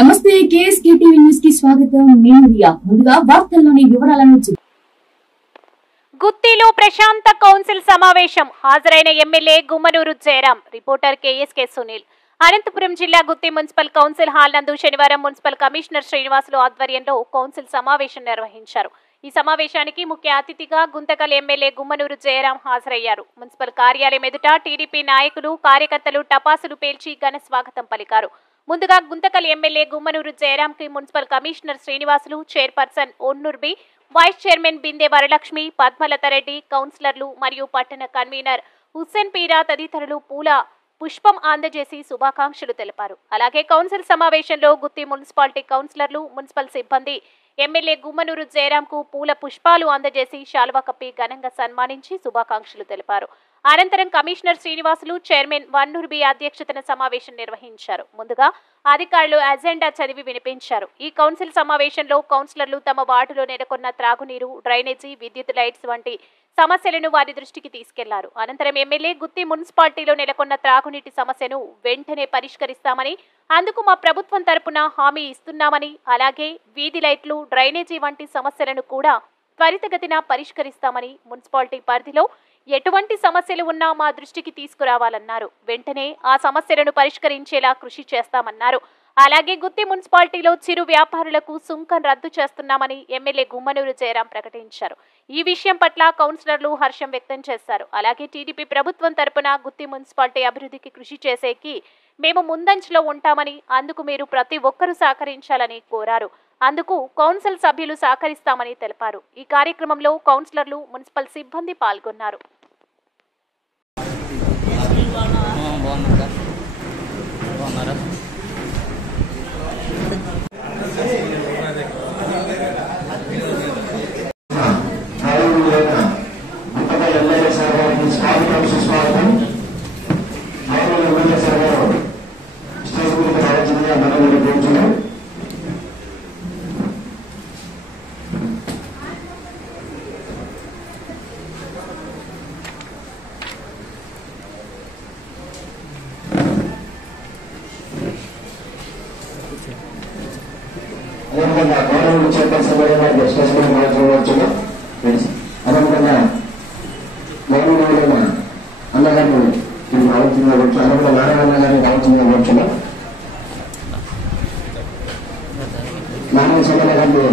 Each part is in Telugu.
నమస్తే కేఎస్కే టీవీ న్యూస్ కి స్వాగతం. నేను రియా. ముందుగా వార్తల్లోని వివరాలను గుత్తిలో ప్రశాంత కౌన్సిల్ సమావేశం. హాజరైన MLA Gummanur Jayaram. Reporter KSK Sunil. Anantapur జిల్లా గుత్తి మున్సిపల్ కౌన్సిల్ హాల్ నందు శనివారం మున్సిపల్ కమిషనర్ శ్రీనివాసులు ఆధ్వర్యంలో కౌన్సిల్ సమావేశం నిర్వహించారు. ఈ సమావేశానికి ముఖ్య అతిథిగా గుంతకల్ ఎమ్మెల్యే గుమ్మనూరు జయరాం హాజరయ్యారు. మున్సిపల్ కార్యాలయం ఎదుట టీడీపీ నాయకులు కార్యకర్తలు టపాసులు పేల్చి ఘన స్వాగతం పలికారు. ముందుగా గుంతకల్ ఎమ్మెల్యే గుమ్మనూరు జయరాంకి municipal commissioner Srinivasulu, chairperson Onnurbi, vice chairman Binde Varalakshmi, Padmalatha Reddy, కౌన్సిలర్లు మరియు పట్టణ కన్వీనర్ హుస్సేన్ పీరా తదితరులు పుష్పం అందజేసి శుభాకాంక్షలు తెలిపారు. అలాగే కౌన్సిల్ సమావేశంలో గుత్తి మున్సిపాలిటీ కౌన్సిలర్లు, మున్సిపల్ సిబ్బంది ఎమ్మెల్యే గుమ్మనూరు జయరాంకు పూల పుష్పాలు అందజేసి శాలువా కప్పి ఘనంగా సన్మానించి శుభాకాంక్షలు తెలిపారు. అనంతరం కమిషనర్ శ్రీనివాసులు, చైర్మన్ వన్నూర్బి అధ్యక్షతన సమావేశం నిర్వహించారు. ముందుగా అధికారులు అజెండా చదివి వినిపించారు. ఈ కౌన్సిల్ సమావేశంలో కౌన్సిలర్లు తమ వార్డులో నెలకొన్న త్రాగునీరు, డ్రైనేజీ, విద్యుత్ లైట్స్ వంటి సమస్యలను వారి దృష్టికి తీసుకెళ్లారు. అనంతరం ఎమ్మెల్యే గుత్తి మున్సిపాలిటీలో నెలకొన్న త్రాగునీటి సమస్యను వెంటనే పరిష్కరిస్తామని, అందుకు మా ప్రభుత్వం తరపున హామీ ఇస్తున్నామని, అలాగే వీధి లైట్లు, డ్రైనేజీ వంటి సమస్యలను కూడా త్వరితగతిన పరిష్కరిస్తామని, మున్సిపాలిటీ పరిధిలో ఎటువంటి సమస్యలు ఉన్నా మా దృష్టికి తీసుకురావాలన్నారు. వెంటనే ఆ సమస్యలను పరిష్కరించేలా కృషి చేస్తామన్నారు. అలాగే గుత్తి మున్సిపాలిటీలో చిరు వ్యాపారులకు సుంకం రద్దు చేస్తున్నామని ఎమ్మెల్యే గుమ్మనూరు జయరాం ప్రకటించారు. ఈ విషయం పట్ల కౌన్సిలర్లు హర్షం వ్యక్తం చేశారు. అలాగే టీడీపీ ప్రభుత్వం తరపున గుత్తి మున్సిపాలిటీ అభివృద్ధికి కృషి చేసేకి మేము ముందంజలో ఉంటామని, అందుకు మీరు ప్రతి ఒక్కరూ సహకరించాలని కోరారు. అందుకు కౌన్సిల్ సభ్యులు సహకరిస్తామని తెలిపారు. ఈ కార్యక్రమంలో కౌన్సిలర్లు, మున్సిపల్ సిబ్బంది పాల్గొన్నారు. గవర్నమెంట్ చైర్పర్సన్ స్పెషల్ మాట్లాడవచ్చు. అదేవిధంగా గవర్నమెంట్ అన్నగారిని ఇది రావాల్సిందిగా వచ్చు. అదేవిధంగా నారాయణ గారిని రావాల్సిందిగా వచ్చు. నారాయణ చంద్ర గారిని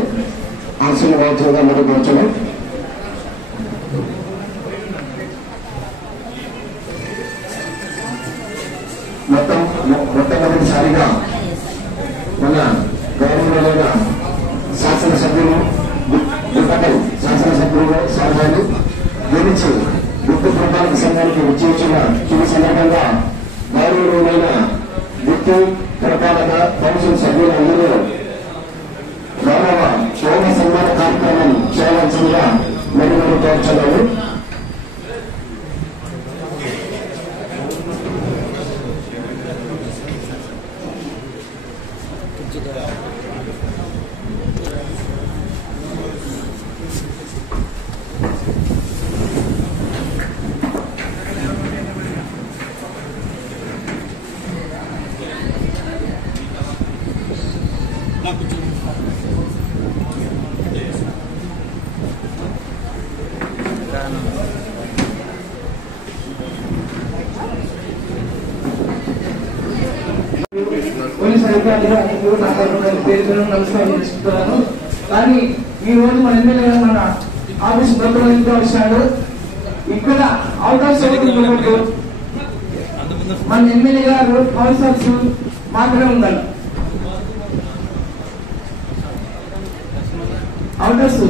ఆశీర్వాద రావాల్సిందిగా ముందుకు వచ్చును. మొట్టమొదటిసారిగా మన గౌరవమైన శాసనసభ్యులు గుంతకల్ శాసనసభ్యులు సలహాలు గురించి గుర్తు పురపాలక సంఘానికి విచ్చేసిన శుభ సందర్భంగా గౌరవమైన గుర్తు పురపాలక కౌన్సిల్ సభ్యులందరూ గౌరవ శోభ సన్మాన కార్యక్రమం చేయవలసిందిగా మెరుగులు కోరుచున్నాము. పోలీసు అధికారులు నమస్కారం చేసుకుంటున్నాను. కానీ ఈ రోజు మన ఎమ్మెల్యే గారు మన ఆఫీస్ ప్రభుత్వం వచ్చాడు. ఇక్కడ అవుటర్ సైడ్ మన ఎమ్మెల్యే గారు కౌన్సిలర్స్ మాత్రమే ఉండాలి. అవుటర్స్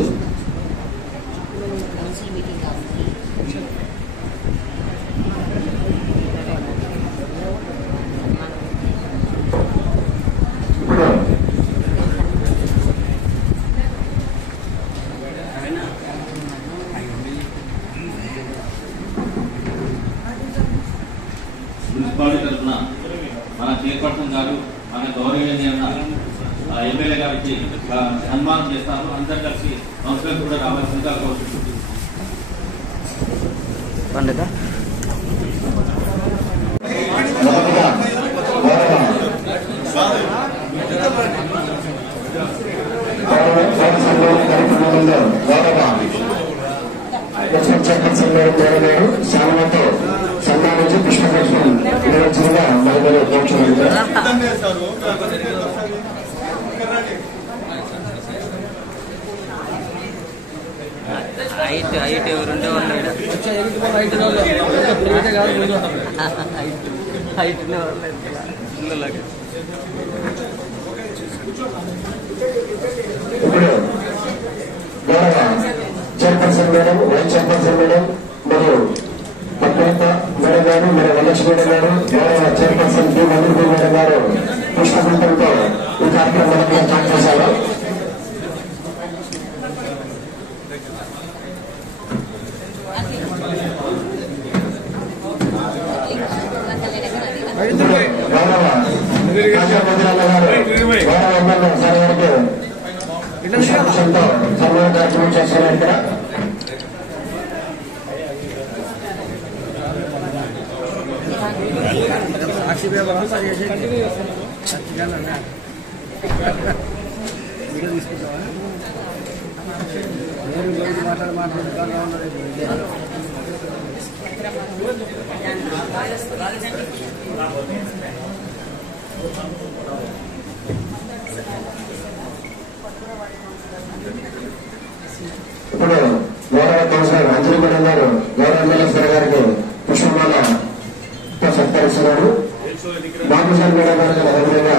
మున్సిపాలిటీ తరఫున మన చైర్పర్సన్ గారు, మన గౌరవనీయ ఎమ్మెల్యే గారికి సన్మానం చేస్తారు. అందరు కలిసి కౌన్సిలర్ కూడా రావాల్సిందిగా కోరుతున్నాను. పండుగ చైర్పర్సన్ గారు శాలతో సన్మానించి పుష్పగుచ్చం నిర్వహించగా మరి హైట్ ఎవరుండే వాళ్ళు హైట్ ఇప్పుడు గౌరవ chairperson madam, vice chairperson madam మరియు పద్మేత మేడం గారు, మరి వరలక్ష్మి మేడం గారు, గౌరవ చైర్పర్సన్ పి మధుర్భి మేడం గారు పుష్పగుచ్చంతో ఈ కార్యక్రమాన్ని స్టార్ట్ చేశారు. గౌరవ రాజాపతిరాల గారు గౌరవ ఎమ్మెల్యే సార్ గారికి పుష్పగుచ్చంతో సన్మాన కార్యక్రమం చేస్తున్నారు. ఇక్కడ ఇప్పుడు గౌరవ కౌన్సిలర్ అంజలి మేడం గారు గౌరవ ఎమ్మెల్యే సార్ గారికి పుష్పమాల సత్కరిస్తున్నారు. బాబుసార్ మేడం గారు అదేవిధంగా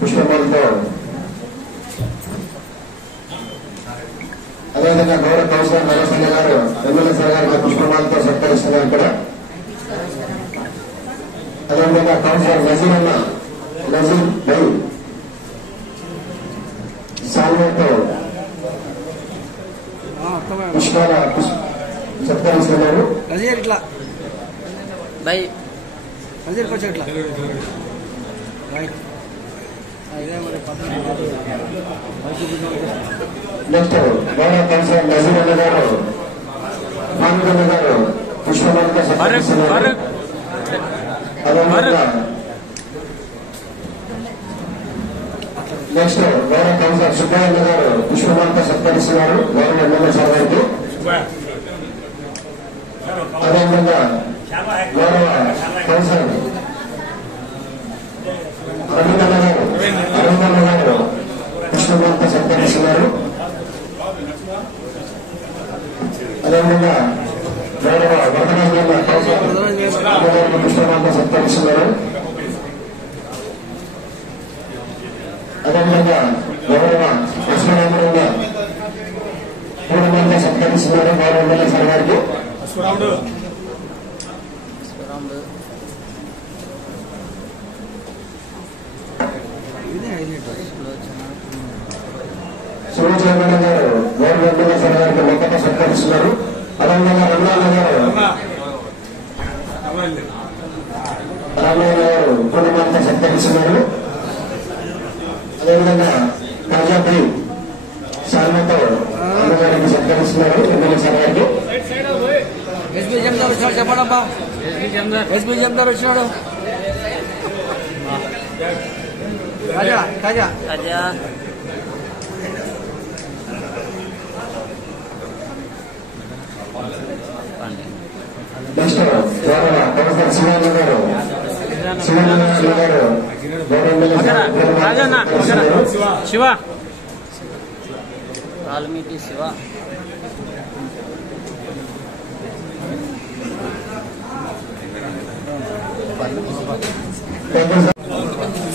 పుష్పమాలతో, అదేవిధంగా గౌరవ కౌన్సిలర్ నరసింహ గారు ఎమ్మెల్యే సార్ గారికి పుష్పమాలతో సత్కరిస్తున్నారు. ఇక్కడ అదేవిధంగా కౌన్సిలర్ నజీర్ అన్న నజీర్ బై సాల్వేతో పుష్పాల సత్కరిస్తున్నారు. ఇట్లా బై కొంచెం ఇట్లా నెక్స్ట్ గౌరవ కౌన్సిలర్ నజీర్ అన్న గారు మామిదన్న గారు పుష్పమాలతో సత్కరిస్తున్నారు. అదేవిధంగా నెక్స్ట్ గౌరవ కౌన్సిలర్ సుబ్బయ్య గారు పుష్పమాలతో సత్కరిస్తున్నారు గౌరవ ఎమ్మెల్యే సార్ గారికి. అదేవిధంగా గౌరవ కౌన్సిలర్ అరవిందన్న గారు పుష్పమాలతో సత్కరిస్తున్నారు. అదేవిధంగా గౌరవ వరదరాజు గారు కౌన్సిలర్ పుష్పమాలతో సత్కరిస్తున్నారు. అదేవిధంగా గౌరవ లక్ష్మీరామరావు పూర్ణమాలతో సత్కరిస్తున్నారు గౌరవ ఎమ్మెల్యే సార్ గారికి. సులోచన మేడం గారు గౌరవ ఎమ్మెల్యే సార్ గారికి మొక్కతో సత్కరిస్తున్నారు. అదేవిధంగా రమణాన్న గారు పూర్ణమాలతో సత్కరిస్తున్నారు. అదేవిధంగా ప్రజాపతి శాలతో అన్నగారికి సత్కరిస్తున్నారు ఎమ్మెల్యే సార్ గారికి. ఎస్పీ జమదార్ వచ్చినాడు చెప్పడమ్మా. ఎస్పీ జమదార్ వచ్చినాడు. కాజా కాజా కాజా నెక్స్ట్ గౌరవ కౌన్సిలర్ శివాజీ గారు శివాజీ గారు గౌరవ MLA Shiva Valmiki Shiva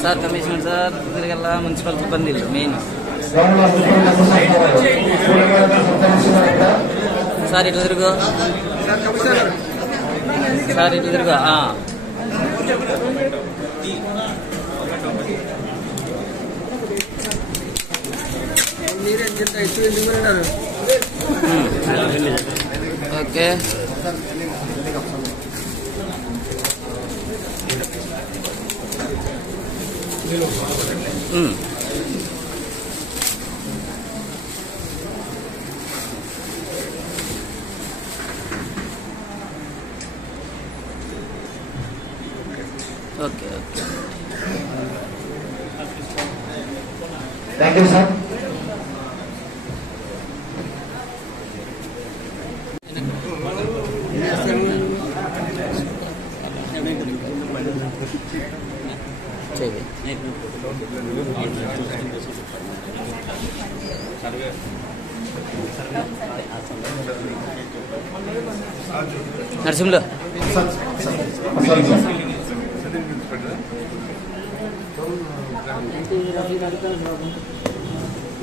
sir commissioner sir తిరగల మున్సిపల్ సిబ్బంది మెయిన్ సార్ ఇట్లా తిరుగు సార్ ఇట్లా తిరుగు okay okay okay thank you sir. నరసింహలో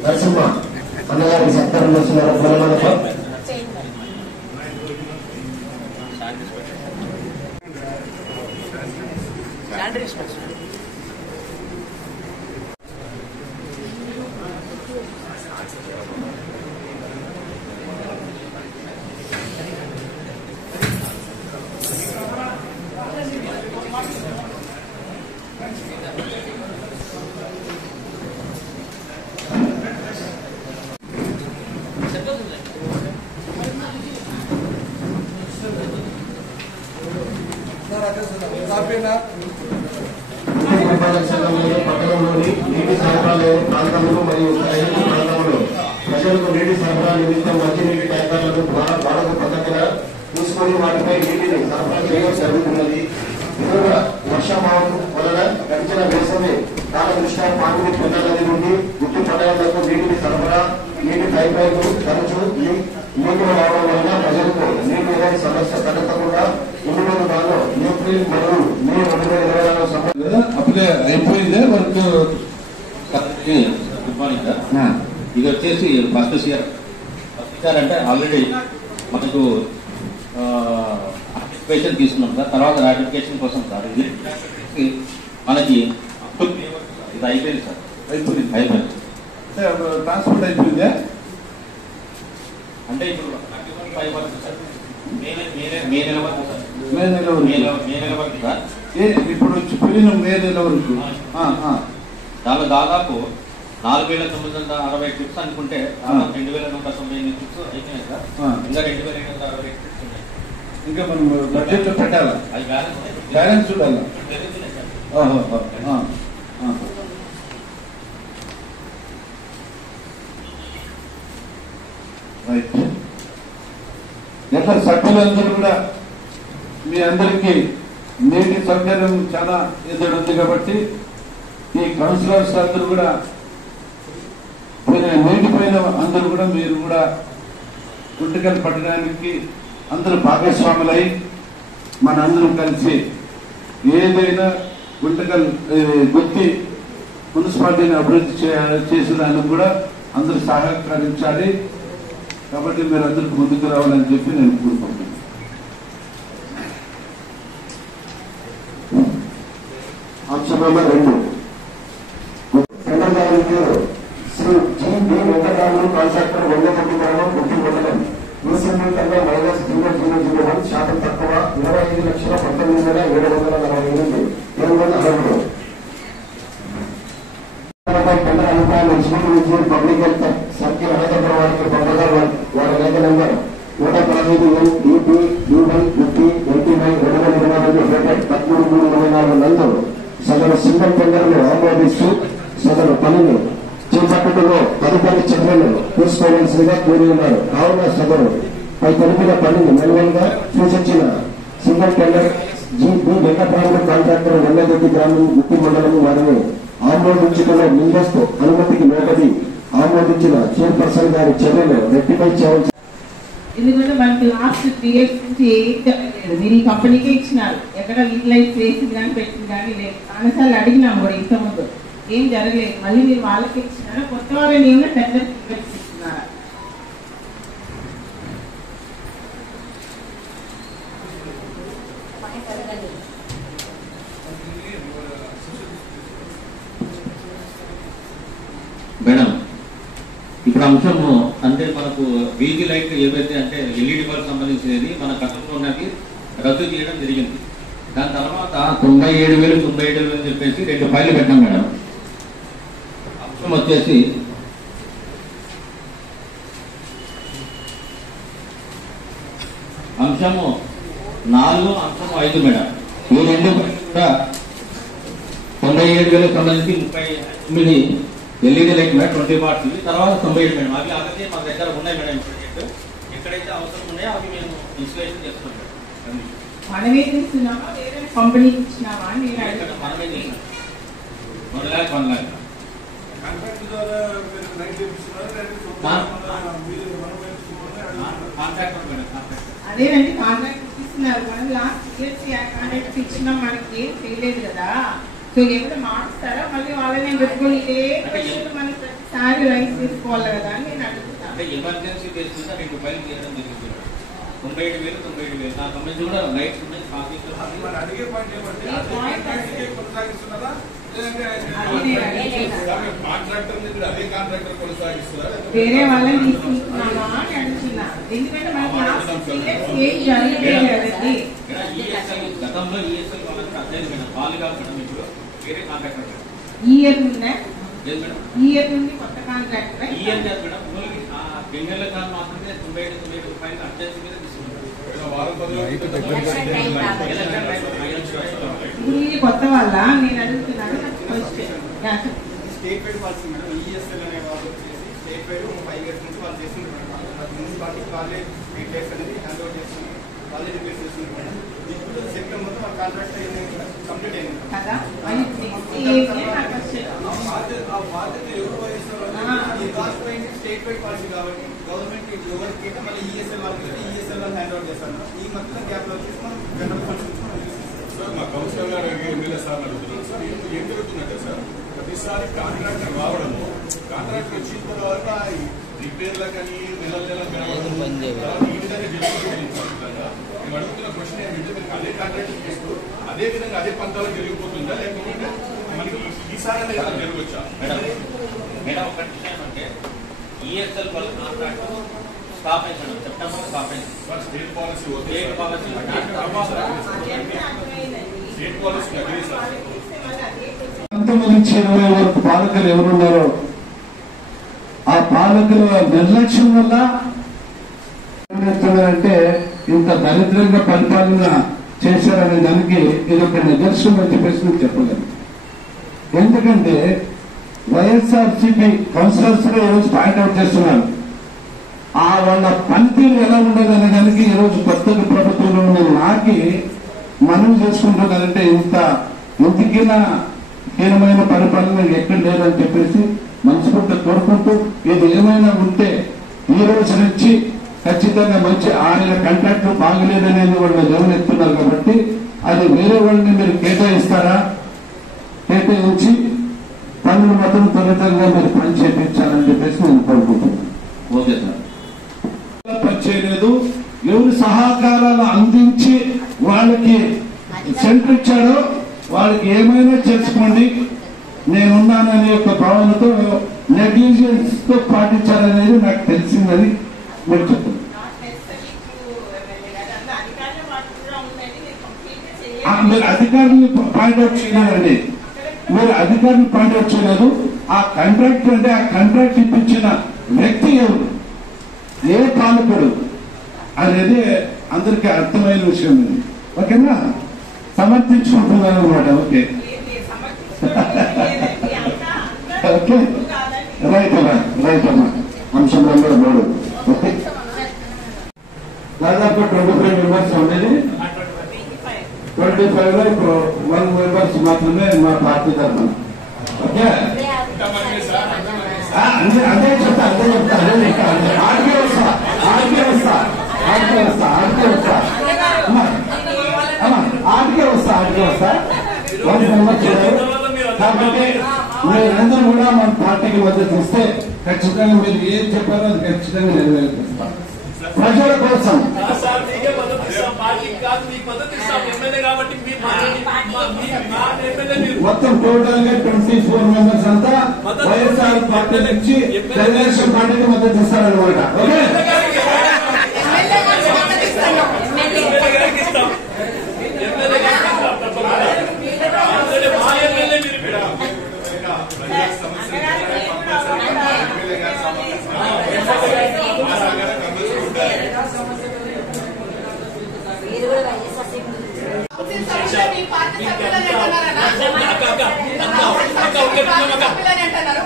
నరసింహ అన్నగారికి సత్కారం చేస్తున్నారు. పట్టణంలోని నీటి సరఫరా లేని ప్రాంతంలో మరియు రైతు ప్రాంతంలో ప్రజలకు నీటి సరఫరా నిమిత్తం మంచినీటి ట్యాంకర్లను వాడక పద్ధతిన తీసుకొని వాటిపై నీటిని సరఫరా చేయడం జరుగుతున్నది. ఇతర వర్షాభావం వలన గడిచిన వేసవి కాల దృష్ట్యా పాంగుడి పెద్ద నది నుండి గుర్తు పట్టణాలకు నీటిని సరఫరా నీటి పైపు తరచు నీటిని రావడం వలన ప్రజలకు నీటి ఎలాంటి సమస్య తలెత్తకుండా ఇందులో బాగా ఏప్రిల్ మరియు మే 2024 అప్పుడే అయిపోయిందే వర్క్. Good morning sir. ఇది వచ్చేసి ఫస్ట్ ఇయర్ అంటే ఆల్రెడీ మనకు అప్లికేషన్ తీసుకున్నాం సార్. తర్వాత రాటిఫికేషన్ కోసం సార్ ఇది మనకి ఇది అయిపోయింది సార్. అయిపోయింది ట్రాన్స్పోర్ట్ అయిపోయిందే అంటే ఇప్పుడు 5 వరకు సార్. మే నెల వరకు సార్. మే నెల వరకు సార్. ఇప్పుడు వచ్చిపోయిన మే నెల వరకు దానిలో దాదాపు 4,960 ట్రిప్స్ అనుకుంటే 2,198 ట్రిప్స్ అయిపోయినాయి సార్. ఇంకా 2,860 ట్రిప్స్ ఉన్నాయి. ఇంకా మనం బడ్జెట్ లో పెట్టాలా? అది బ్యాలెన్స్ చూడాలా? రైట్. ఎట్లా సభ్యులందరూ కూడా మీ అందరికీ నీటి సౌకర్యం చాలా ఎదురుంది కాబట్టి ఈ కౌన్సిలర్స్ అందరూ కూడా నీటిపైన అందరూ కూడా మీరు కూడా గుంటకల్ పట్టడానికి అందరూ భాగస్వాములై మనందరం కలిసి ఏదైనా గుంటకల్ గుత్తి మున్సిపాలిటీని అభివృద్ధి చేసేదానికి కూడా అందరూ సహకరించాలి. కాబట్టి మీరు అందరికి ముందుకు రావాలని చెప్పి నేను కోరుకుంటున్నాను. అంశం number 2 Shri G B Venkataramulu contractor Venkatareddy గ్రామం గుత్తి మండలం ఈసీబీ కన్నా -0.001 శాతం తక్కువ 25,19,748 పేర్కొన్న అర్హులు. పబ్లిక్ హెల్త్ సర్కిల్ అనంతపురం వారికి పంపగా వారి రేఖ నెంబర్ 115 నందు సదరు సింగిల్ టెండర్ను ఆమోదిస్తూ సదరు పనిని చేపట్టుటలో తదుపరి చర్యలు తీసుకోవాల్సిందిగా కోరి ఉన్నారు. కావున సదరు పై తెలిపిన పనిని మెల్లగా సూచించిన సింగిల్ టెండర్ జి.బి. వెంకటరాములు కాంట్రాక్టర్ వెల్లగడ్డి గ్రామం గుత్తి మండలం వారిని ఆమోదించుకున్న ముందస్తు అనుమతికి లోబడి ఆమోదించిన చైర్పర్సన్ గారి చర్యలు రెక్టిఫై చేయవలసి. ఎందుకంటే మనకి లాస్ట్ 3 years నుంచి ఏం జరగలేదు. మీరు ఈ కంపెనీకే ఇచ్చినారు, ఎక్కడ యూటిలైజ్ చేసింది కానీ పెట్టింది కానీ లేదు. చాలాసార్లు అడిగినాము కూడా ఇంతకుముందు, ఏం జరగలేదు. మళ్ళీ మీరు వాళ్ళకి ఇచ్చినారా, కొత్త వారిని ఏమైనా టెండర్ ఇస్తున్నారా? మేడం, ఇప్పుడు అంశము అంటే మనకు వీధి లైట్ ఏవైతే అంటే ఎల్ఈడి బల్బ్ సంబంధించినది మన గతంలో ఉన్నది రద్దు చేయడం జరిగింది. దాని తర్వాత 97,000 అని చెప్పేసి 2 ఫైళ్లు పెట్టాం మేడం. అంశం వచ్చేసి అంశము 4, అంశము 5 మేడం. ఈ 2 కూడా 97,000 సంబంధించి 39 ఎల్ఈడి లైట్ మేడం 20 వాట్స్. తర్వాత 97 మేడం. అవి అలాగే మా దగ్గర ఉన్నాయి మేడం. ప్రాజెక్ట్ ఎక్కడైతే అవసరం ఉన్నాయో అవి మేము ఇన్స్టలేషన్ చేస్తున్నాం మేడం. మనమే తీసుకున్నామా వేరే కంపెనీకి ఇచ్చినామా అని మనమే చేసినాం. 1 lakh అదేనండి కాంట్రాక్ట్ ఇస్తున్నారు. మనం లాస్ట్ కాంట్రాక్ట్ ఇచ్చినా మనకి ఏం చేయలేదు కదా. సో ఏమైనా మారుస్తారా మళ్ళీ వాళ్ళని పెట్టుకొని ఇదే మనం ప్రతిసారి రైస్ తీసుకోవాలి కదా అని నేను అడుగుతాను. ఎమర్జెన్సీ బేసిస్ 2 ఫైల్ చేయడం జరిగింది. 97,000 నా సంబంధించి కూడా రైట్స్ ఉన్నాయి. అడిగే పాయింట్ ఏమంటే కొనసాగిస్తున్నారా అదే కాంట్రాక్టర్ కొనసాగిస్తున్నారా వేరే వాళ్ళని తీసుకుంటున్నామా అని అడుగుతున్నా. ఎందుకంటే మనకి ఏం జరగలేదు. గతంలో ఈఎస్ఎల్ వాళ్ళకి అర్థం వాళ్ళు కాకుండా ఇప్పుడు వేరే కాంట్రాక్టర్ ఈ ఇయర్ ఉందా? ఈ ఇయర్ నుండి కొత్త కాంట్రాక్టర్ ఈ ఇయర్ కాదు మేడం. బెంగళూరు కాదు మాత్రమే 97,000 రూపాయలు అర్జెన్సీ మీద తీసుకున్నారు. కొత్త వాళ్ళ నేను అడుగుతున్నాను. State wide policy madam. ESL అనే వాళ్ళు వచ్చేసి స్టేట్ వైడ్ 5 years నుంచి వాళ్ళు చేస్తున్నారు. మున్సిపాలిటీకి వాళ్ళే రీప్లేస్ అనేది హ్యాండ్ ఓవర్ చేస్తున్నారు. వాళ్ళే రీప్లేస్ చేస్తున్నారు మేడం. ఇప్పుడు సెప్టెంబర్ వాళ్ళ కాంట్రాక్ట్ కంప్లీట్ అయింది కదా. స్టేట్ వైడ్ పాలసీ కాబట్టి గవర్నమెంట్ ఎవరికి మళ్ళీ ఈఎస్ఎల్ వాళ్ళకి ఈఎస్ఎల్ వాళ్ళు హ్యాండ్ ఓవర్ చేస్తారు. ఈ మధ్య గ్యాప్ లో వచ్చేసి మనం జనరల్ ఫండ్స్ సార్ మా కౌన్సిలర్ గారు ఎమ్మెల్యే సార్ అడుగుతున్నాను సార్. ఏం జరుగుతుందంటే సార్ ప్రతిసారి కాంట్రాక్టర్ రావడము, కాంట్రాక్టర్ వచ్చిన తర్వాత రిపేర్లకు కానీ నెల ఈ విధంగా జరుగుతుంది. మేము అడుగుతున్న క్వశ్చన్ ఏంటంటే మీరు అదే కాంట్రాక్టర్ చేస్తూ అదే విధంగా అదే పంతాలు జరిగిపోతుందా, లేకపోతే మనకి ఈసారి అనేది జరగవచ్చా? మేడం ఒక విషయం అంటే ఈఎస్ఎల్ వాళ్ళ కాంట్రాక్ట్ స్టాప్ అయింది. సెప్టెంబర్ స్టాప్ అయింది. State policy state policy state policy agree sir. 19 నుంచి 20 వరకు పాలకులు ఎవరున్నారో ఆ పాలకుల నిర్లక్ష్యం వల్ల ఏమవుతుందంటే ఇంత దరిద్రంగా పరిపాలన చేశారనే దానికి ఇది ఒక నిదర్శనం అని చెప్పేసి నేను చెప్పగలను. ఎందుకంటే వైఎస్ఆర్సీపీ కౌన్సిలర్స్ లో ఈరోజు పాయింట్అవుట్ చేస్తున్నారు. వాళ్ళ పనితీరు ఎలా ఉండదు అనే దానికి ఈరోజు కొత్తగా ప్రభుత్వంలో ఉన్న నాకి మనం చేసుకుంటున్నారంటే ఇంతకిన హీనమైన పరిపాలన ఎక్కడ లేదని చెప్పేసి మనస్ఫూర్తిగా కోరుకుంటూ ఇది ఏమైనా ఉంటే ఈ రోజు నుంచి ఖచ్చితంగా మంచి ఆయన కాంట్రాక్టర్ బాగలేదనేది వాళ్ళు గమనిస్తున్నారు కాబట్టి అది వేరే వాళ్ళని మీరు కేటాయిస్తారా, కేటాయించి పనులు మాత్రం త్వరితంగా మీరు పని చేయించాలని చెప్పేసి నేను కోరుకుంటున్నాను. Okay sir. పనిచేయలేదు, ఎవరి సహకారాలు అందించి వాళ్ళకి సెంటర్ ఇచ్చాడో వాళ్ళకి ఏమైనా చేసుకోండి, నేనున్నాననే యొక్క భావనతో నెగ్లిజెన్స్ తో పాటించాలనేది నాకు తెలిసిందని మీరు చెప్తున్నారు. మీరు అధికారులు పాయింట్అవుట్ చేయలేదండి. మీరు అధికారులు పాయింట్అవుట్ చేయలేదు. ఆ కాంట్రాక్ట్ అంటే ఆ కాంట్రాక్ట్ ఇప్పించిన వ్యక్తి ఎవరు, ఏ పాలకుడు అనేది అందరికీ అర్థమైన విషయం. ఓకేనా? సమర్థించుకుంటున్నాను అనమాట. ఓకే ఓకే రైట్ అమ్మా, రైట్ అమ్మా. అంశం నెంబర్ 3 ఓకే. దాదాపు 25 మెంబర్స్ ఉండేది. 25 లో ఇప్పుడు 1 మెంబర్స్ మాత్రమే మా పార్టీ తరఫున. ఓకే అదే చెప్తా ఆడికే వస్తా ఆడికే వస్తా కాబట్టి మీరందరూ కూడా మన పార్టీకి మద్దతు ఇస్తే ఖచ్చితంగా మీరు ఏం చెప్పారో అది ఖచ్చితంగా నెరవేర్పిస్తాం ప్రజల కోసం. మొత్తం టోటల్ గా 24 మెంబర్స్ అంతా వైఎస్ఆర్ పార్టీ నుంచి తెలుగుదేశం పార్టీకి మద్దతు ఇస్తారనమాట. ఓకే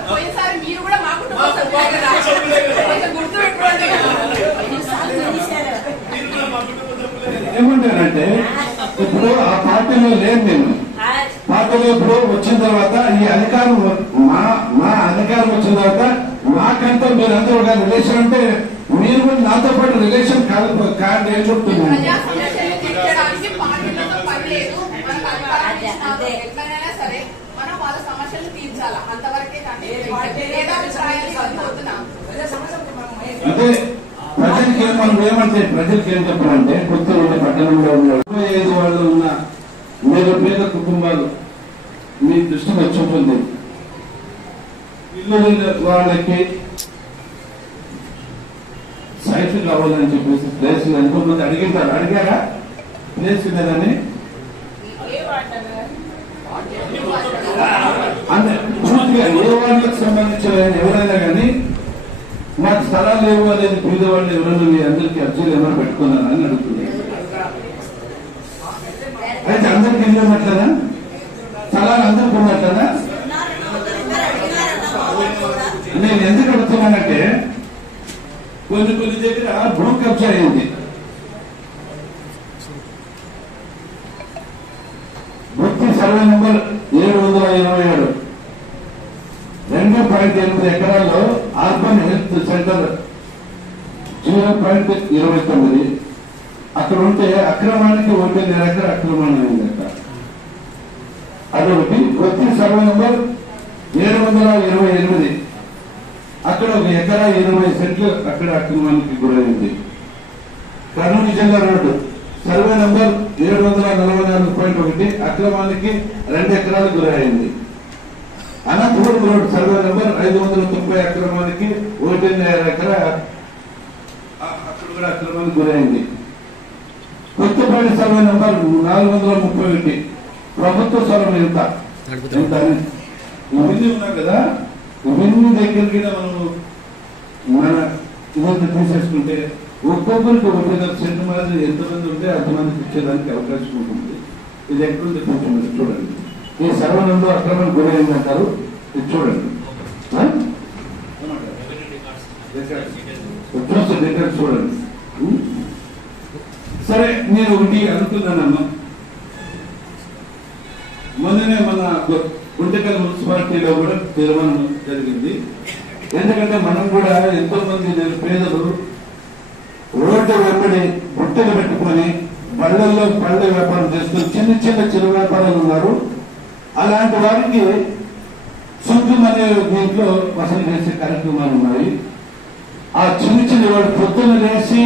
పోయినసారి మీరు కూడా మా కుటుంబం గుర్తు పెట్టుకోండి. ఏమంటారంటే ఇప్పుడు ఆ పార్టీలో లేను నేను, పార్టీ మధ్యలో ఇప్పుడు వచ్చిన తర్వాత ఈ అధికారం మా అధికారం వచ్చిన తర్వాత నాకంటే మీరందరూ ఒక రిలేషన్ అంటే మీరు కూడా నాతో పాటు రిలేషన్ కాదు ఏం చెప్తున్నాను. అదే ప్రజలకి మనం ఏమంటే ప్రజలకి ఏం చెప్పాలంటే కొత్తూరు ఉండే పట్టణంలో ఉన్న 25 వాళ్ళు ఉన్న పేద కుటుంబాలు మీ దృష్టికి వచ్చి ఉంటుంది. ఇల్లు వాళ్ళకి సైట్లు కావాలని చెప్పేసి ప్లేస్ ఎంతో మంది అడిగారా ప్లేస్ లేదని అంటే పూర్తిగా ఏ వాళ్ళకి సంబంధించిన ఎవరైనా కానీ మాకు స్థలాలు లేవు అనేది పేదవాళ్ళు ఎవరైనా మీ అందరికీ అర్జీలు ఏమైనా పెట్టుకున్నారా అని అడుగుతుంది. అయితే అందరికి ఇల్లు ఉన్నట్లేదా? స్థలాలు అందరికి ఉన్నట్లేదా? నేను ఎందుకు అడుగుతున్నానంటే కొన్ని దగ్గర భూ కబ్జా అయింది. వృత్తి సర్వే నెంబర్ 727 2.8 ఎకరాల్లో అర్బన్ హెల్త్ సెంటర్ 0.29 అక్కడ ఉంటే అక్రమానికి 1.5 ఎకరా అక్రమాన్ని అయిందట. అదొకటి. వృత్తి సర్వే నెంబర్ 728 అక్కడ 1 ఎకరా 20 సెంట్లు అక్కడ అక్రమానికి గురైంది. కర్నూలు జిల్లా రోడ్డు సర్వే నంబర్ 744.1 అక్రమానికి 2 ఎకరాలు గురైంది. అనంతపురం రోడ్ సర్వే నంబర్ 590 అక్రమానికి 1.5 ఎకరా అక్కడ కూడా అక్రమానికి గురైంది. కొత్తపల్లి సర్వే నంబర్ 431 ప్రభుత్వ స్థలం ఎంత ఇవన్నీ ఉన్నాయి కదా. ఇవన్నీ దగ్గరికి మనము మన ఇవన్నీ తీసేసుకుంటే ఒక్కొక్కరికి 1.5 సెంట్ మాత్రం ఎంతమంది ఉంటే అంతమందికి ఇచ్చేదానికి అవకాశం ఉంటుంది. ఇది ఎక్కడుంది కొంచెం చూడండి. ఈ సర్వనంలో అక్రమం గురైందంటారు. ఇది చూడండి చూడండి. సరే నేను ఒకటి అనుకున్నానమ్మా. మొన్ననే మన గుంటకల్ మున్సిపాలిటీలో కూడా తీర్మానం జరిగింది. ఎందుకంటే మనం కూడా ఎంతో మంది పేదలు రోడ్డు వెంబడి గుట్టలు పెట్టుకొని బళ్ళల్లో పళ్ళ వ్యాపారం చేస్తూ చిన్న వ్యాపారాలు ఉన్నారు. అలాంటి వారికి సుంకం అనే దీంట్లో వసూలు చేసే కార్యక్రమాలు ఉన్నాయి. ఆ చిన్న వాడు పొద్దున లేచి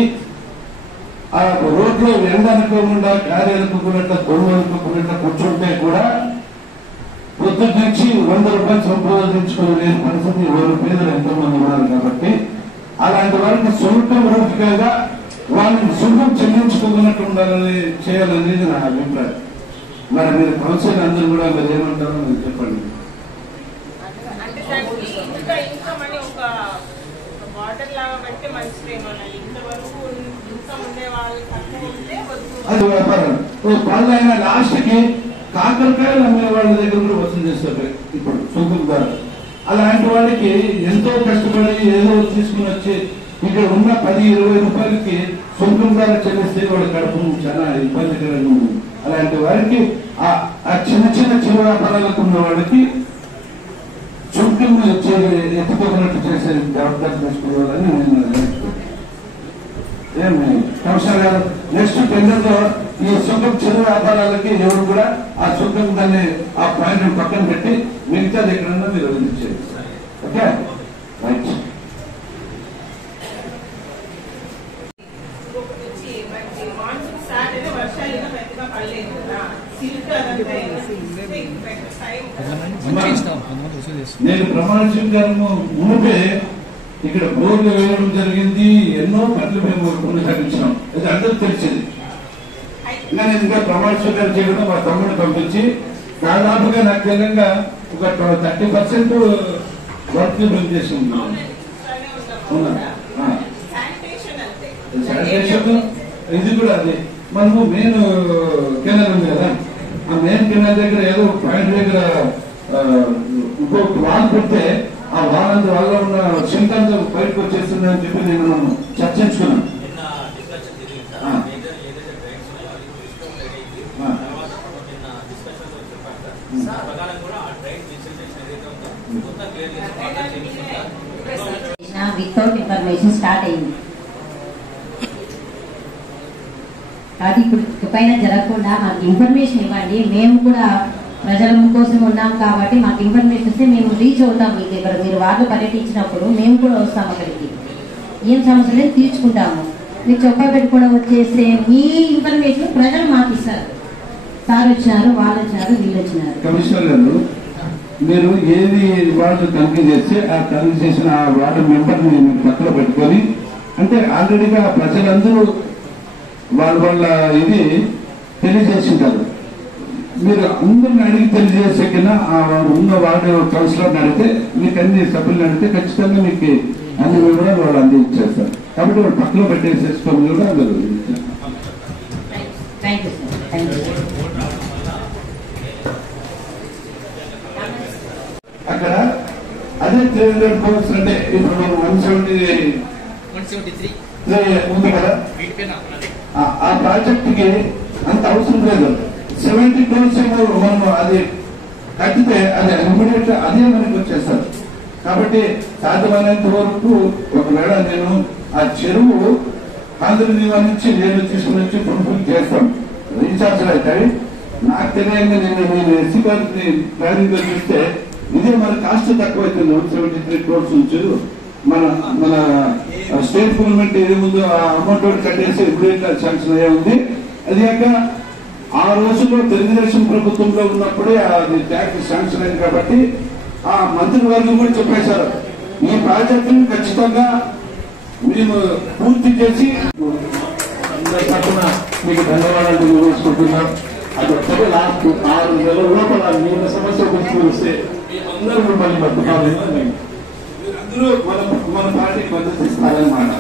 ఆ రోడ్లో ఎండ అనుకోకుండా గాలి అనుకోకుండా దొంగ అనుకోకుండా కూర్చుంటే కూడా పొద్దున్న నుంచి 100 రూపాయలు సంపాదించుకోలేని పరిస్థితి ఎవరు పేదలు ఎంతో మంది ఉన్నారు. కాబట్టి అలాంటి వారికి సొంతం రూపంగా వాళ్ళని సుఖం చెల్లించుకోకున్నట్టు ఉండాలని చేయాలనేది నా అభిప్రాయం. మరి మీరు కౌన్సిల్ అందరూ కూడా మీరు ఏమంటారో మీరు చెప్పండి. అది వ్యాపారం. వాళ్ళు అయినా లాస్ట్ కి కాకరకాయలు అమ్మే వాళ్ళ దగ్గర కూడా వసూలు చేస్తారు ఇప్పుడు సుఖం ద్వారా. అలాంటి వాళ్ళకి ఎంతో కష్టపడి ఏదో తీసుకుని వచ్చి ఇక్కడ ఉన్న 10-20 రూపాయలకి సుంకం ద్వారా చెల్లిస్తే వాళ్ళ కడుపు చాలా ఇబ్బందికరంగా ఉంది. అలాంటి వారికి ఆ చిన్న వ్యాపారాలకు ఉన్న వాళ్ళకి సుంకం ఎత్తుకోనట్టు చేసే జవాబారు తీసుకోవాలని నేను కమిషనర్ గారు నెక్స్ట్ టెండర్లో ఈ సుంకం చిన్న వ్యాపారాలకి ఎవరు కూడా ఆ సుంకం దాన్ని ఆ పాయింట్ పక్కన పెట్టి మిగతాది ఎక్కడన్నా మీరు వదిలించేది. Okay right. నేను ప్రమాణ స్వీకారము మునిపే ఇక్కడ బోర్లు వేయడం జరిగింది. ఎన్నో పనులు మేము కొనసాగించాం. అది అందరూ తెలిసింది. నేను ఇంకా ప్రమాణ స్వీకారం చేయడం మా తమ్ముడిని పంపించి దాదాపుగా నాకు తెలంగా ఒక 30% వర్క్ బంద్ చేసి ఉన్నాం. శానిటేషన్ ఇది కూడా అదే. మనము మెయిన్ కెనాల్ ఉంది కదా, ఆ మెయిన్ కెనాల్ దగ్గర ఏదో పాయింట్ దగ్గర ఇంకొక వాల్ పెడితే ఆ వాల్ వల్ల ఉన్న సింకంతా బయటకు వచ్చేస్తుందని చెప్పి నేను చర్చించుకున్నాను. వితౌట్ ఇన్ఫర్మేషన్ స్టార్ట్ అయింది. కాబట్టి ఇప్పుడు ఇకపైన జరగకుండా మాకు ఇన్ఫర్మేషన్ ఇవ్వండి. మేము కూడా ప్రజల కోసం ఉన్నాం కాబట్టి మాకు ఇన్ఫర్మేషన్ ఇస్తే మేము రీచ్ అవుతాం మీ దగ్గర. మీరు వాళ్ళు పర్యటించినప్పుడు మేము కూడా వస్తాం అక్కడికి. ఏం సమస్యలు తీర్చుకుంటాము. మీరు చొప్ప పెట్టుకోవడం వచ్చేస్తే మీ ఇన్ఫర్మేషన్ ప్రజలు మాకు ఇస్తారు. సార్ వచ్చినారు, వాళ్ళు వచ్చినారు, వీళ్ళు వచ్చినారు. కమిషనర్ గారు, మీరు ఏది వార్డు తనిఖీ చేస్తే ఆ తనిఖీ చేసిన ఆ వార్డు మెంబర్ని మీరు పక్కన పెట్టుకొని, అంటే ఆల్రెడీగా ప్రజలందరూ వాళ్ళ ఇది తెలియజేసింటారు. మీరు అందరిని అడిగి తెలియజేసే కన్నా ఆ ఉన్న వార్డు కౌన్సిలర్ని అడిగితే, మీకు అన్ని సభ్యులను అడిగితే ఖచ్చితంగా మీకు అన్ని వివరాలు వాళ్ళు అందించేస్తారు. కాబట్టి వాళ్ళు పక్కన పెట్టేసేసుకొని కూడా మీరు అక్కడ అదే 300 crores అంటే ఇప్పుడు మనం 173 ఉంది కదా, ఆ ప్రాజెక్ట్ కి అంత అవసరం లేదు. 70 crores మనం అది కట్టితే అది ఇమ్మీడియట్ అదే మనకి వచ్చేస్తారు. కాబట్టి సాధ్యమైనంత వరకు ఒకవేళ నేను ఆ చెరువు ఆంధ్ర నుంచి నేను తీసుకుని వచ్చి ఫుల్ఫిల్ చేస్తాం. రీఛార్జ్లు అవుతాయి. నాకు తెలియంగా నేను ఎస్సీ గారికి ప్లానింగ్ చూస్తే ఇదే మన కాస్ట్ తక్కువ అవుతుంది. 173 crores నుంచి మన స్టేట్ గవర్నమెంట్ ఏముందో ఆ అమౌంట్ కట్టేసి ఇమ్మీడియట్ శాంక్షన్ అయ్యే ఉంది. అది కాక ఆ రోజుల్లో తెలుగుదేశం ప్రభుత్వంలో ఉన్నప్పుడే అది ట్యాక్స్ శాంక్షన్ అయింది. కాబట్టి ఆ మంత్రివర్గం కూడా చెప్పేశారు, ఈ ప్రాజెక్టును ఖచ్చితంగా మేము పూర్తి చేసి తరఫున మీకు ధన్యవాదాలు తెలియజేసుకుంటున్నాం. అది ఒక్కటే లాస్ట్ 6 నెలల లోపల మీ సమస్య గురించి వస్తే మేమందరూ మిమ్మల్ని బతుకాలి. మీరందరూ మన పార్టీకి మద్దతు ఇస్తారన్నమాట.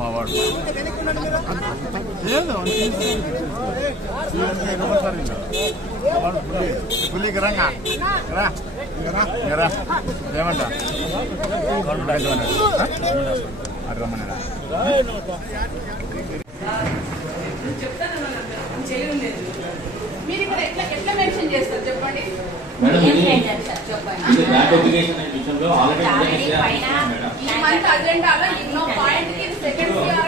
మావాడు పులికి రంగా ఏమంటా రమ్మన్నారా మీరు ఇక్కడ ఎట్లా మెన్షన్ చేస్తారు చెప్పండి. ఈ మంత్ అజెండాలో ఎన్నో పాయింట్ కి సెకండ్ సిఆర్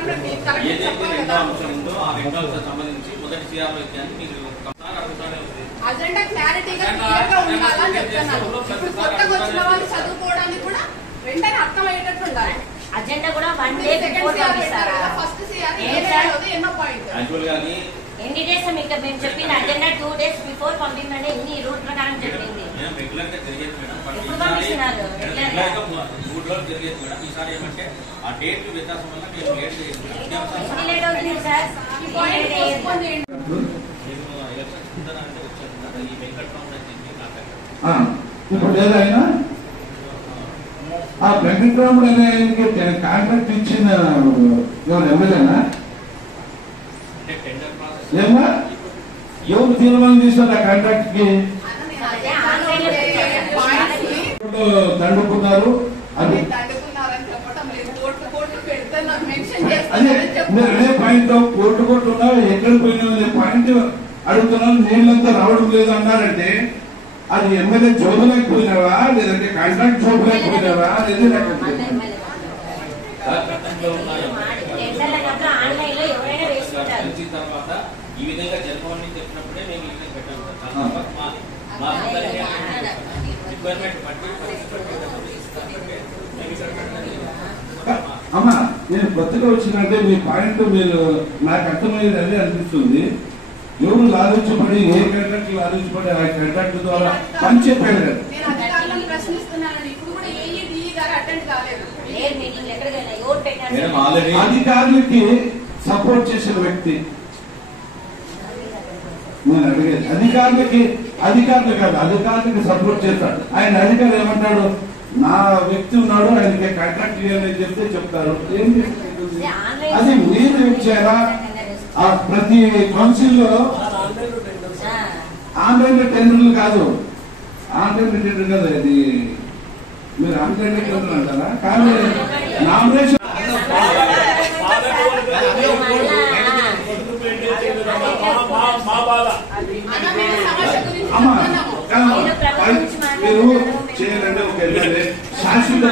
అజెండా క్లారిటీగా క్లియర్ గా ఉండాలని చెప్తున్నాను. ఇప్పుడు కొత్తగా వచ్చిన వాళ్ళు చదువుకోవడానికి కూడా వెంటనే అర్థమయ్యేటట్టు ఉండాలి. అజెండా కూడా 1 day సెకండ్ సిఆర్ పెట్టారు కదా, ఫస్ట్ సిఆర్ ఎన్నో పాయింట్ ఎన్ని డేస్ మీకు మేము చెప్పిన అజెండా 2 days బిఫోర్ పంపించండి. ఎన్ని రూల్ ప్రకారం చెప్పింది ఎప్పుడు పంపిస్తున్నారు? లేట్ అవుతుంది సార్. ఇప్పుడు ఏదైనా ఆ వెంకటరాముడు అనే కాంట్రాక్ట్ ఇచ్చిన ఎవరు ఎమ్మెల్యేనా ఏమా ఎవరు తీర్మానం చేశారు ఆ కాంట్రాక్ట్ కి? తండుకున్నారు. అది అదే పాయింట్ కోర్టు ఉన్నా ఎక్కడ పోయినా పాయింట్ అడుగుతున్నాను. నీళ్ళంతా రావడం లేదు అన్నారంటే అది ఎమ్మెల్యే జోబులకు పోయినావా లేదంటే కాంట్రాక్ట్ జోబులకు పోయినావా అనేది నాకు తర్వాత ఈ విధంగా జరగమని చెప్పినప్పుడే మేము ఇక్కడ పెట్టాము. అమ్మా నేను కొత్తగా వచ్చినంటే మీ పాయింట్ మీరు నాకు అర్థమయ్యేది అదే అనిపిస్తుంది. ఎవరు లాలించబడి ఏ కాంట్రాక్ట్ లాలించబడి ఆ కాంట్రాక్ట్ ద్వారా పని చెప్పాడు. అధికారులకి సపోర్ట్ చేసిన వ్యక్తి నేను అడిగేది అధికారులు కాదు, అధికారులకి సపోర్ట్ చేస్తాడు. ఆయన అధికారులు ఏమంటాడు, నా వ్యక్తి ఉన్నాడు ఆయనకి కాంట్రాక్ట్ ఇవ్వాలని చెప్తే చెప్తారు. ఏం చేస్తుంది అది మీరు ఇచ్చారా? ప్రతి కౌన్సిల్ లో ఆన్లైన్ టెండర్లు కాదు, ఆన్లైన్ టెండర్ కాదు, అది మీరు ఆన్లైన్ టెండర్ అంటారా? కానీ నామినేషన్ మీరు చేయాలంటే ఒక ఎమ్మెల్యే శాశ్వత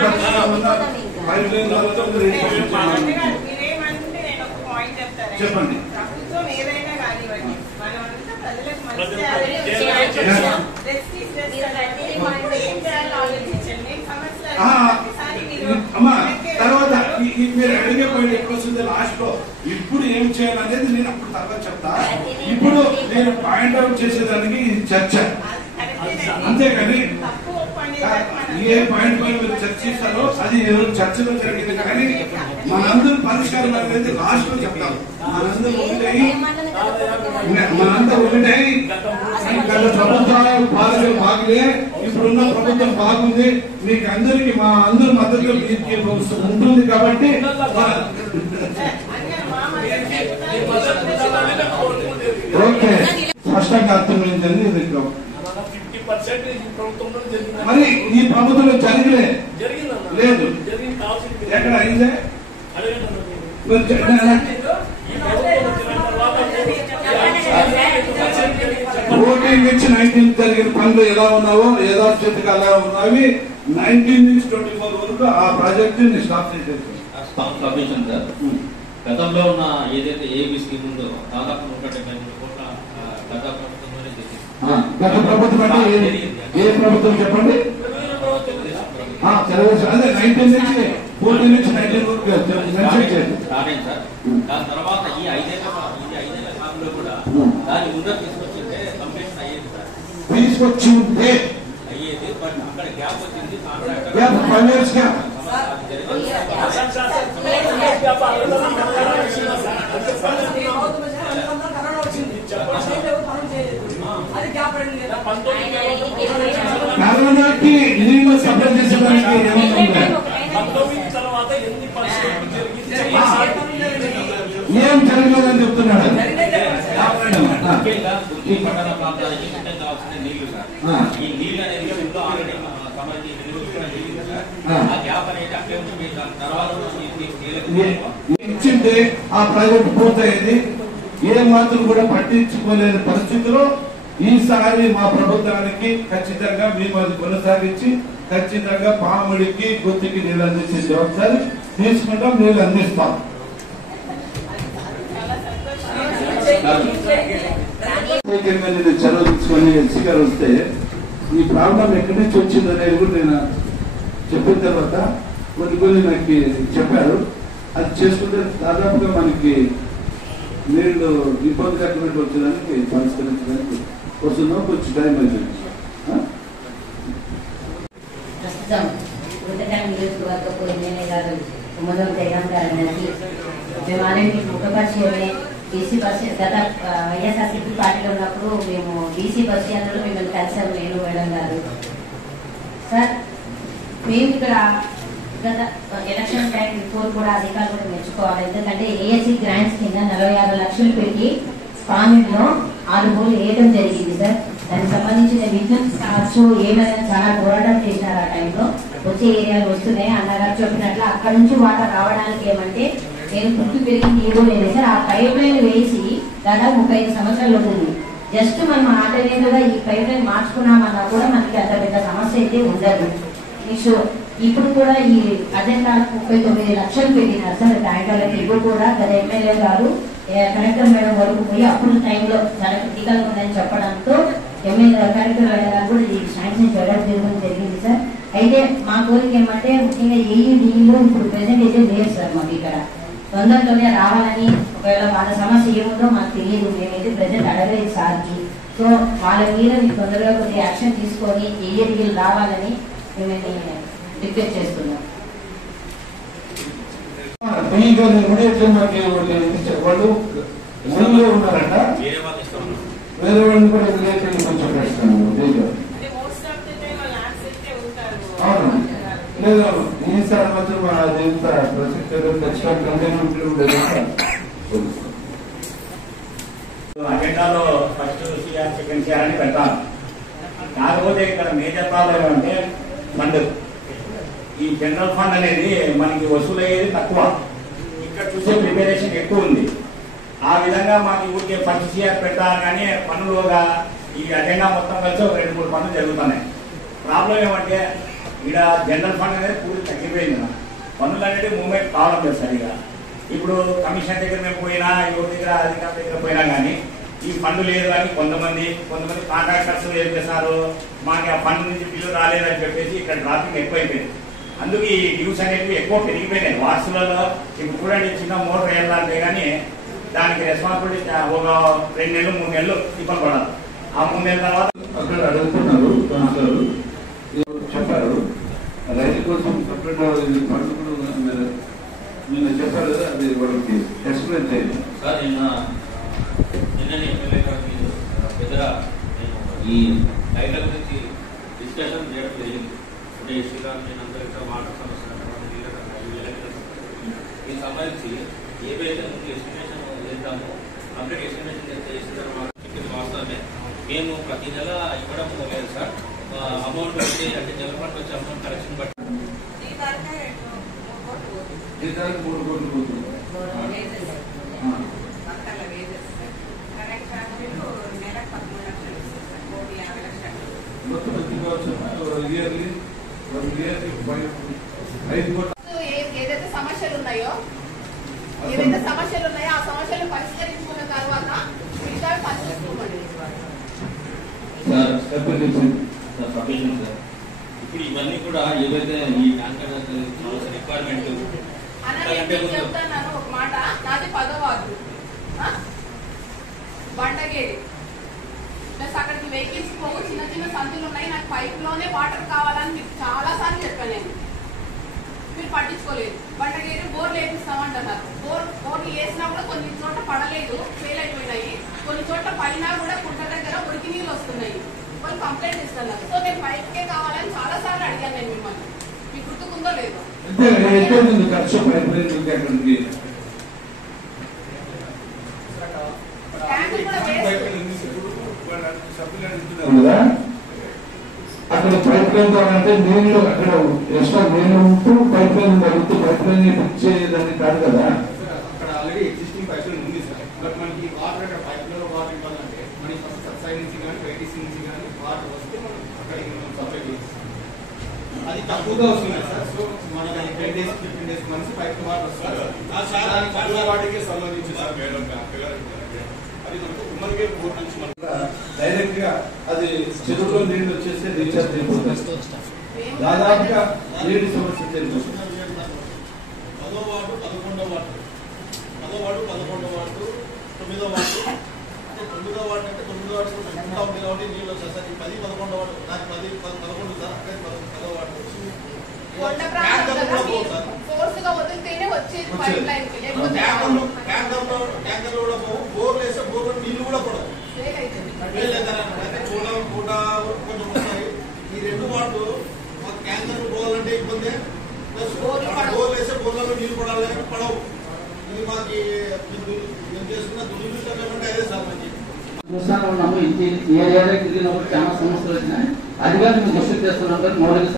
చెప్పండి. ప్రభుత్వం ఏదైనా కానివ్వండి, మనమంతా ప్రజలకు మంచి అమ్మా తర్వాత మీరు అడిగే పాయింట్ ఎక్కువ వస్తుంది లాస్ట్ లో. ఇప్పుడు ఏం చేయాలనేది నేను అప్పుడు తర్వాత చెప్తా. ఇప్పుడు నేను పాయింట్ అవుట్ చేసేదానికి చర్చ, అంతేగాని ఏ పాయింట్ పైన మీరు చర్చిస్తారో అది చర్చలో జరిగింది. కానీ మనందరూ పరిష్కారం అనేది లాస్ట్ లో చెప్తాం. మనందరూ ఒకటే గత ప్రభుత్వాలు బాగులే, ఇప్పుడున్న ప్రభుత్వం బాగుంది, మీకు అందరికి మా అందరి మద్దతు ఉంటుంది. కాబట్టి ఓకే స్పష్టంగా అర్థమైందని మరి ఈ ప్రభుత్వంలో జరిగిలే లేదు, ఎక్కడ అయిందే? ఓటింగ్ నుంచి 19 జరిగిన పనులు ఎలా ఉన్నావో యథాస్థితిగా అలా ఉన్నవి. 19 నుంచి 24 వరకు ఆ ప్రాజెక్ట్ ని స్టాప్ చేసేది. గతంలో ఉన్న ఏదైతే ఏబీ స్కీమ్ ఉందో దాదాపు 173 కోట్ల గత ప్రభుత్వంలోనే జరిగింది. గత ప్రభుత్వం అంటే ఏ ప్రభుత్వం చెప్పండి? తెలుగుదేశం. అదే 19 నుంచి 14 నుంచి 19 వరకు సార్. దాని తర్వాత ఈ 5 ఏళ్ల కాలంలో కూడా దాన్ని ముందర తీసుకొచ్చింటే కంప్లీషన్ అయ్యేది సార్. తీసుకొచ్చిందే అయ్యేది, బట్ అక్కడ గ్యాప్ వచ్చింది. కరోనాకి నీళ్లు సప్లై చేసేదానికి ఏం జరగలేదని చెప్తున్నాడు. ముఖ్యంగా గుర్తి పట్టణ ప్రాంతానికి సిద్ధం కావాల్సిన నీళ్లు సార్. ఈ నీళ్లు అనేది ఆల్రెడీ ఆ గ్యాప్ అనేది అక్కడే ఉంటుంది. దాని తర్వాత ఇచ్చింది ఆ ప్రాజెక్ట్ పూర్తయ్యేది. ఏ మాత్రం కూడా పట్టించుకోలేని పరిస్థితిలో ఈసారి మా ప్రభుత్వానికి ఖచ్చితంగా మేము అది కొనసాగించి ఖచ్చితంగా పాముడికి గుత్తికి నీళ్ళు అందించే జవాబారి తీసుకుంటాం, నీళ్ళు అందిస్తాం. చొరవ తీసుకొని ఎల్సీ గారు వస్తే ఈ ప్రాబ్లం ఎక్కడి నుంచి వచ్చింది అనేది కూడా నేను చెప్పిన తర్వాత కొన్ని నాకు చెప్పారు. అది చేసుకుంటే దాదాపుగా మనకి నీళ్లు ఇబ్బంది కట్టుబడి వచ్చేదానికి పరిష్కరించడానికి వస్తున్నాం. కొంచెం టైం అవుతుంది. ప్రస్తుతం గుంటకల్ నియోజకవర్గపు ఎమ్మెల్యే గారు కుమ్మదం జయరామ్ గారు మేము ఆల్రెడీ ముఖపరిచయమే బీసీ బస్ గత వైఎస్ఆర్సీపీ పార్టీలో ఉన్నప్పుడు మేము బీసీ బస్ యాత్రలో మిమ్మల్ని కలిసాము, నేను మేడం గారు. సార్ మేము ఇక్కడ గత ఎలక్షన్ టైం బిఫోర్ కూడా అధికారులు కూడా మెచ్చుకోవాలి. ఎందుకంటే ఏఎస్సీ గ్రాంట్స్ కింద 46 లక్షలు పెట్టి పామిడిలో 6 బోర్లు వేయడం జరిగింది సార్. దానికి సంబంధించిన విద్యుత్ కావచ్చు ఏమైనా చాలా పోరాటం చేశారు. ఆ టైంలో వచ్చే ఏరియాలు వస్తున్నాయి అన్నగారు చెప్పినట్లు అక్కడ నుంచి వాటర్ రావడానికి ఏమంటే నేను పుట్టి పెరిగింది ఏదో లేదు సార్. ఆ పైప్ లైన్ వేసి దాదాపు 35 సంవత్సరాలు అవుతుంది. జస్ట్ మనం ఆల్టర్నేటివ్గా ఈ పైప్ లైన్ మార్చుకున్నామన్నా కూడా మనకి అంత పెద్ద సమస్య అయితే ఉండదు. నెక్స్ట్ ఇప్పుడు కూడా ఈ అజెండా 39 లక్షలు పెట్టినారు సార్ ట్యాంకర్లకి. ఇప్పుడు కూడా గత ఎమ్మెల్యే గారు కలెక్టర్ మేడం వరకు పోయి అప్పుడు టైంలో చాలా క్రిటికల్గా ఉందని చెప్పడంతో కలెక్టర్ మేడం గారు కూడా ఇది శాంక్షన్ చేయడం జరిగింది సార్. అయితే మా కోరిక ఏమంటే ముఖ్యంగా ఏఈడీలో ఇప్పుడు ప్రెసెంట్ అయితే లేదు సార్ మాకు ఇక్కడ. తొందరలోనే రావాలని, ఒకవేళ వాళ్ళ సమస్య ఏముందో మాకు తెలియదు, మేమైతే ప్రెసెంట్ అడగలేదు సార్కి. సో వాళ్ళ మీద మీకు తొందరగా కొద్ది యాక్షన్ తీసుకొని ఏఈడీలు రావాలని మేము రిక్వెస్ట్ చేస్తున్నాం. వాళ్ళు ఊళ్ళో ఉన్నారంట, వేరే వాళ్ళని కూడా రిలేటెడ్ కొంచెం పెడతాను. అవును లేదు ఈసారి మాత్రం అది అజెండాలో ఫస్ట్ సిఆర్ సెకండ్ సిఆర్ అని పెడతాను. కాకపోతే ఇక్కడ మేజర్ ప్రాబ్లం అంటే ఫండ్. ఈ జనరల్ ఫండ్ అనేది మనకి వసూలు అయ్యేది తక్కువ, ఇక్కడ చూసే ప్రిపరేషన్ ఎక్కువ ఉంది. ఆ విధంగా మాకు ఊరికే ఫస్ట్ సిఆర్ పెడతారు కానీ పనులుగా ఈ అజెండా మొత్తం కలిసి ఒక 2-3 పనులు జరుగుతున్నాయి. ప్రాబ్లం ఏమంటే ఇక్కడ జనరల్ ఫండ్ అనేది పూర్తి తగ్గిపోయింది. పనులు అనేది మూవ్మెంట్ కావడం లేదు సరిగా. ఇప్పుడు కమిషన్ దగ్గర మేము పోయినా, ఎవరి దగ్గర అధికారుల దగ్గర పోయినా కానీ ఈ ఫండ్ లేదు అని కొంతమంది కాంట్రాక్టర్స్ ఏం చేశారు, మాకు ఆ ఫండ్ నుంచి బిల్లు రాలేదని చెప్పేసి ఇక్కడ డ్రాపింగ్ ఎక్కువైపోయింది. అందుకు ఈ డ్యూస్ అనేవి ఎక్కువ పెరిగిపోయినాయి వార్సులలో. ఇప్పుడు చూడండి, చిన్న మోటార్ వేయాలంటే కానీ దానికి రెస్పాన్సిబిలిటీ ఒక 2 నెలలు 3 నెలలు ఇబ్బంది పడాలి. ఆ 3 నెలల తర్వాత అక్కడ అడుగుతున్నారు చెప్పారు రైతు కోసం సపరేట్ ఫండ్ కూడా నిన్న చెప్పారు కదా, అది వాళ్ళకి ఎక్స్ప్లెయిన్ చేయండి సార్. నిన్న ఎమ్మెల్యే గారి దగ్గర నేను ఈ లైట్ల గురించి డిస్కషన్ చేయడం జరిగింది. అంటే శ్రీరామ్ అందరికీ వాటర్ సమస్య ఈ సంబంధించి ఏవైతే ముందు ఎస్టిమేషన్ చేద్దామో కంప్లీట్ ఎస్టిమేషన్ చేసిన తర్వాత వాస్తవమే మేము ప్రతి నెల ఇవ్వడం లేదు సార్. అమౌంట్ వచ్చే అంటే జనరల్ ఫండ్ వచ్చే అమౌంట్ కలెక్షన్ బట్టి 3 కోట్లు పోతుంది. మొత్తం ఇయర్లీ 5 కోట్లు. ఏదైతే సమస్యలు ఉన్నాయో ఆ సమస్యలు పరిష్కరించుకున్న తర్వాత మిగతా పని చూసుకోమని. ఇప్పుడు ఇవన్నీ కూడా ఏవైతే ఈ ట్యాంకర్ రిక్వైర్మెంట్ చెప్తాను. ఒక మాట, నాది 10వ వార్డు బండగేరి ప్లస్ అక్కడికి వెహికల్స్ పోవు, చిన్న చిన్న సంతులు ఉన్నాయి. నాకు పైప్ లోనే వాటర్ కావాలని మీకు చాలా సార్లు చెప్పాను నేను, మీరు పట్టించుకోలేదు. బండగేరి బోర్లు వేపిస్తామంటున్నారు. బోర్లు వేసినా కూడా కొన్ని చోట్ల పడలేదు, ఫెయిల్ అయిపోయినాయి. కొన్ని చోట్ల పడినా కూడా కుంట దగ్గర ఉరికి నీళ్ళు వస్తున్నాయి. వాళ్ళు కంప్లైంట్ ఇస్తున్నారు. సో నేను పైప్కే కావాలని చాలా సార్లు అడిగాను నేను మిమ్మల్ని, మీకు గుర్తుకుందో లేదో. అక్కడ పైప్ లైన్ అంటే నీళ్లు అక్కడ ఎక్స్ట్రా నీళ్లు ఉంటూ పైప్ లైన్ కలుగుతూ పైప్ లైన్ ఇచ్చేదాన్ని కాదు కదా. అక్కడ ఆల్రెడీ ఎగ్జిస్టింగ్ పైప్ లైన్ ఉంది సార్. బట్ మనకి వాటర్ అక్కడ పైప్ లో వాటర్ ఇవ్వాలంటే మనకి ఫస్ట్ సబ్సైడ్ నుంచి కానీ వైటీసీ నుంచి కానీ వాటర్ వస్తే మనం అక్కడికి మనం సప్లై చేస్తాం. అది తక్కువగా వస్తుంది సార్. సో మనకి 10 days 15 days months pipe water వస్తుంది. వాటికి సంబంధించి సార్ మేడం అది మనకు ఉమ్మడికే బోర్ నుంచి మనకు డైరెక్ట్ గా అది చెరువులో నీళ్లు వచ్చేస్తే రీఛార్జ్ అయిపోతుంది. దాదాపుగా నీటి సమస్య తెలియదు. 10వ వార్డు 11వ వార్డు 10వ వార్డు 11వ వార్డు 9వ వార్డు అంటే 9వ వార్డు అంటే 9వ వార్డు ఇంకా ఉంది కాబట్టి నీళ్ళు వస్తాయి సార్. 10 11వ వార్డు నాకు 10 11 సార్. అక్కడ 10వ వార్డు ఫోర్స్గా వదిలితేనే వచ్చేది పైప్ లైన్. ట్యాంకర్లు కూడా పోవు, బోర్లు వేస్తే బోర్లు నీళ్లు కూడా పడవు. పూట కొంచెం వస్తాయి. ఈ 2 వార్డు మాకు ట్యాంకర్లు పోవాలంటే ఇబ్బంది. ప్లస్ బోర్లు వేస్తే బోర్లలో నీళ్లు పడాలి పడవు. ఇది మాకు మేము చేసుకున్న దుర్వినియోగం ఏమంటే అదే సార్. మనకి చూస్తాను ఉన్నాము. ఏ ఏరియాలో తిరిగినప్పుడు చాలా సమస్యలు వచ్చినాయి. అది కానీ మేము దృష్టి చేస్తున్నాం.